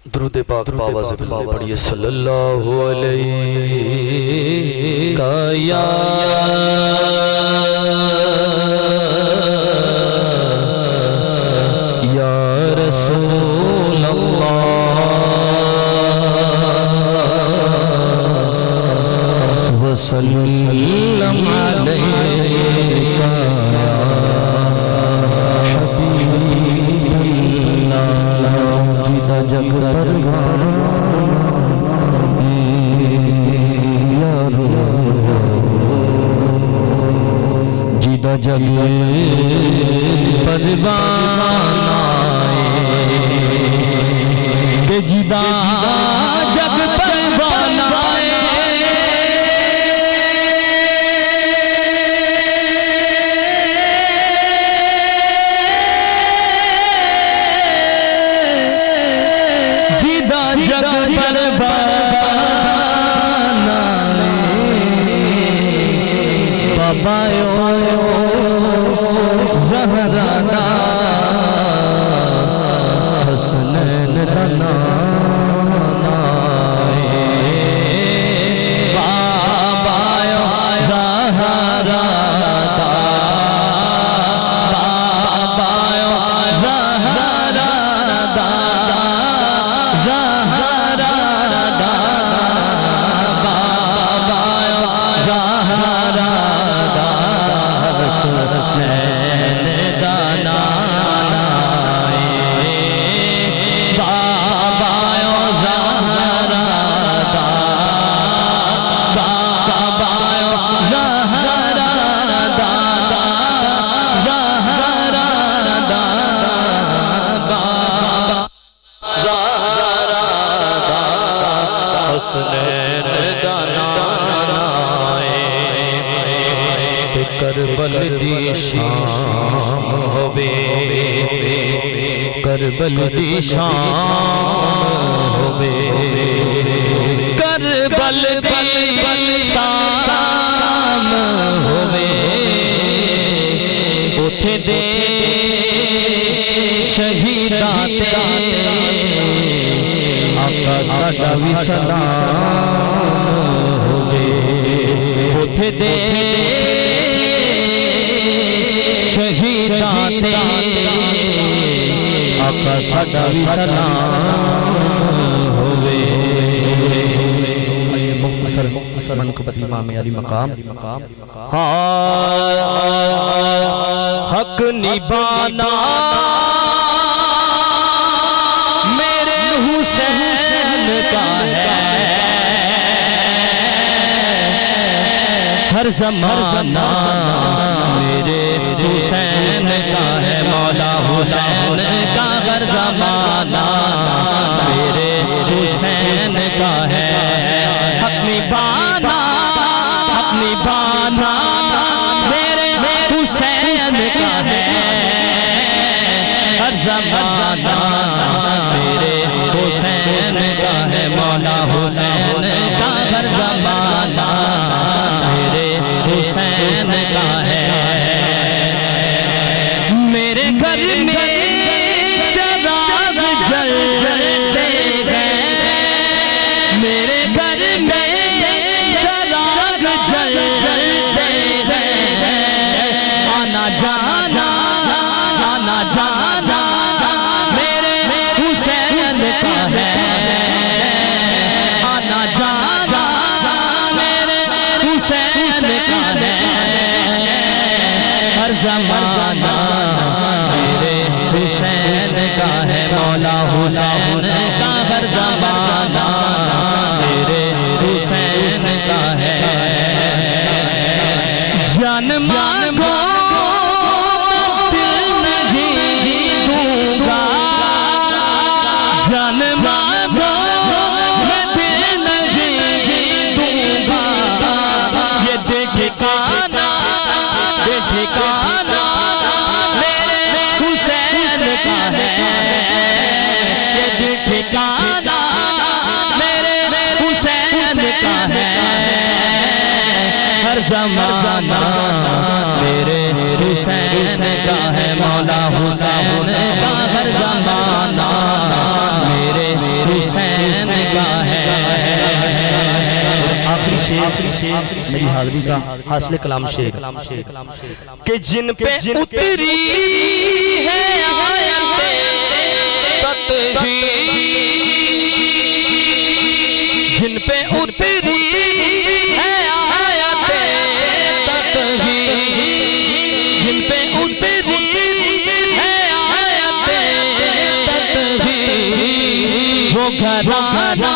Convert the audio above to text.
दुरूद पाक बावाज़ बिल्कुल पढ़िए सल्लल्लाहु अलैहि या रसूल अल्लाह वसल्लम अलैका जग जिदा जग परवानाए जिदा जग परवानाए ज़हरा हसनैन दना बाबायो ज़हरा बाबायो ज़हरा ज़हरा बाबायो ज़हरा करबल दी शाम होवे करबल दी शाम होवे करबल दी शाम होवे उथे दे शहीदां ते आका साडा वी सलाम होवे उथे दे शहीदां ते आका साडा वी सलाम होवे। मुख्तसर मनक़बत इमाम अली मकाम हक निभाना मेरे हुसैन का है हर ज़माना मेरे हुसैन का है मौला हुसैन का हर ज़माना मेरे हुसैन का है अपनी बाना मेरे हुसैन का है हर ज़माना मेरे हुसैन का है मौला हुसैन का हर ज़माना मेरे हुसैन का है। मेरे घर में शराब जलते हैं मेरे घर में शराब जलते हैं आना जाना मेरे हुसैन का है आना जाना मेरे हुसैन का है हर ज़माना मेरे हुसैन का है मौला हुसैन का हर ज़माना मेरे हुसैन का है। जान मांगो दिल नहीं दूंगा जान मांगो मैं दिल नहीं दूंगा ये ठिकाना मेरे हुसैन का है ये आखिरी शेर मेरी हाजिरी का हासिल कलाम शेर कि जिन पे उतरी है आयते तत्हीर, जिन पे उतरी है आयते तत्हीर, जिन पे उतरी है आयते तत्हीर, वो घराना